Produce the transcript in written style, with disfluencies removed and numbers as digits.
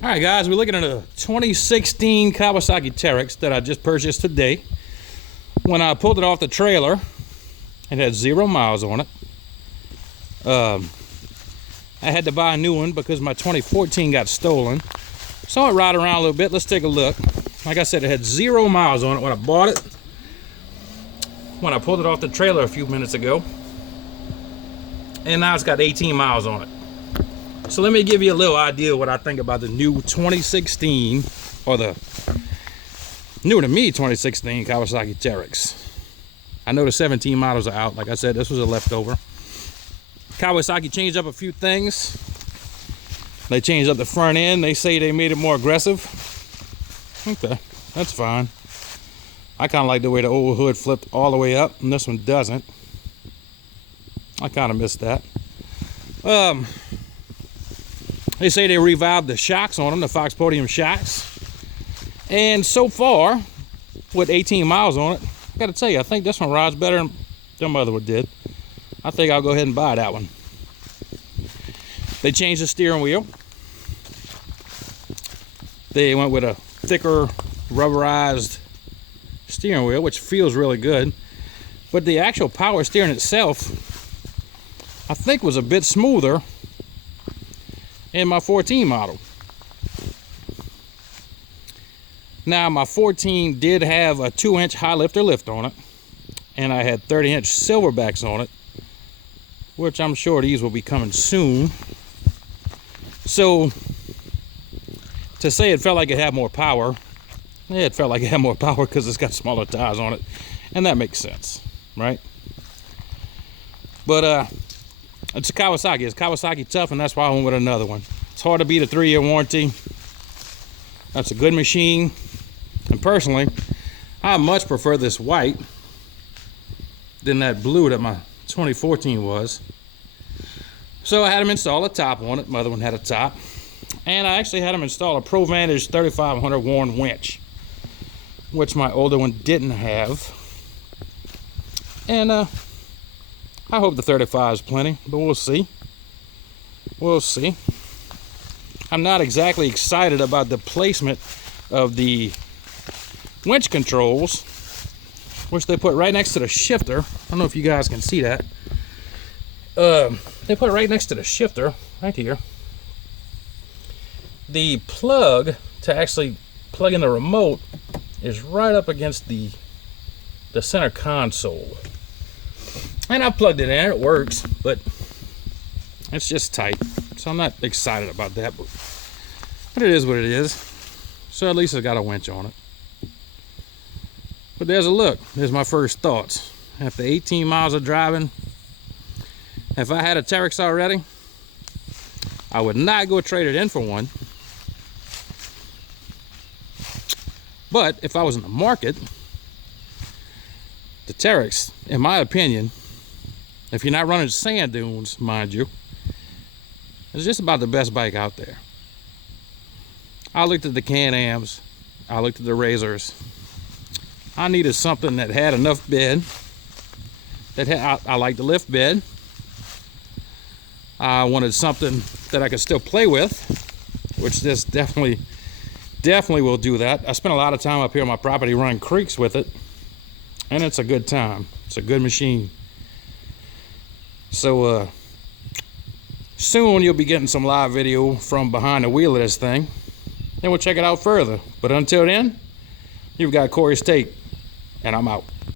All right, guys, we're looking at a 2016 Kawasaki Teryx that I just purchased today. When I pulled it off the trailer, it had 0 miles on it. I had to buy a new one because my 2014 got stolen. So I ride around a little bit. Let's take a look. Like I said, it had 0 miles on it when I bought it. When I pulled it off the trailer a few minutes ago. And now it's got 18 miles on it. So let me give you a little idea of what I think about the new 2016, or the new to me 2016 Kawasaki Teryx. I know the 17 models are out. Like I said, this was a leftover. Kawasaki changed up a few things. They changed up the front end. They say they made it more aggressive. Okay, that's fine. I kind of like the way the old hood flipped all the way up, and this one doesn't. I kind of missed that. They say they revived the shocks on them, the Fox Podium shocks. And so far, with 18 miles on it, I gotta tell you, I think this one rides better than my other one did. I think I'll go ahead and buy that one. They changed the steering wheel. They went with a thicker, rubberized steering wheel, which feels really good. But the actual power steering itself, I think, was a bit smoother in my 14 model. Now, my 14 did have a 2-inch high lifter lift on it, and I had 30-inch silverbacks on it, which I'm sure these will be coming soon. So to say it felt like it had more power, yeah, it felt like it had more power because it's got smaller tires on it, and that makes sense, right? But it's a Kawasaki. It's Kawasaki tough, and that's why I went with another one. It's hard to beat a 3-year warranty. That's a good machine. And personally, I much prefer this white than that blue that my 2014 was. So I had them install a top on it. My other one had a top. And I actually had them install a Pro Vantage 3500 Warn winch, which my older one didn't have. And I hope the 35 is plenty, but we'll see. We'll see. I'm not exactly excited about the placement of the winch controls, which they put right next to the shifter. I don't know if you guys can see that. They put it right next to the shifter, right here. The plug to actually plug in the remote is right up against the center console. And I plugged it in, it works, but it's just tight. So I'm not excited about that, but it is what it is. So at least it's got a winch on it. But there's a look. There's my first thoughts. After 18 miles of driving, if I had a Teryx already, I would not go trade it in for one. But if I was in the market, the Teryx, in my opinion, if you're not running sand dunes, mind you, it's just about the best bike out there. I looked at the Can-Ams, I looked at the Razors. I needed something that had enough bed, I like the lift bed. I wanted something that I could still play with, which this definitely will do that. I spent a lot of time up here on my property running creeks with it, and it's a good time. It's a good machine. So soon you'll be getting some live video from behind the wheel of this thing, and we'll check it out further. But until then, you've got Corey's Take, and I'm out.